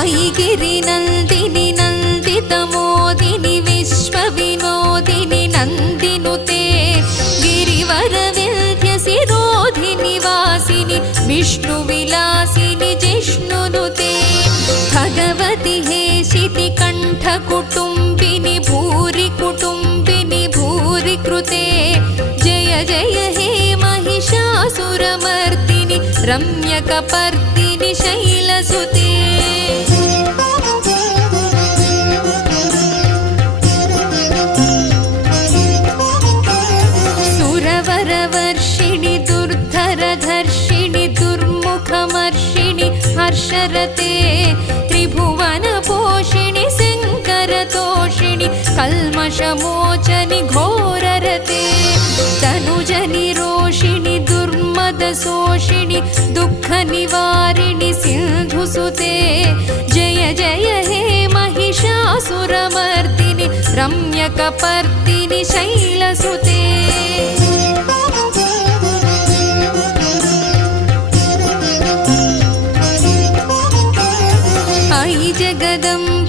ऐगिरिनन्दिनि नन्दितमोदिनि विश्वविनोदिनि नन्दिनुते गिरिवरविन्ध्यसिरोधिनि वासिनि विष्णुविलासिनि जिष्णुनुते भगवति हेशिति कण्ठकुटुम्बिनि भूरि कुटुम्बिनि भूरि कृते जय जय हे महिषासुरमर्दिनि रम्यकपर्दिनि शैलसुते सुरवरवर्षिणि दुर्धरधर्षिणि दुर्मुखमर्षिणि हर्षरते त्रिभुवनपोषिणि शङ्करतोषिणि कल्मषमोचनि घोररते तनुजनिरोषिणि दुर्मदशोषिणि दुःखनिवारिणि सिन्धुसुते जय जय हे महिषासुरमर्दिनि रम्यकपर्दिनि शैलसुते ऐ जगदम्ब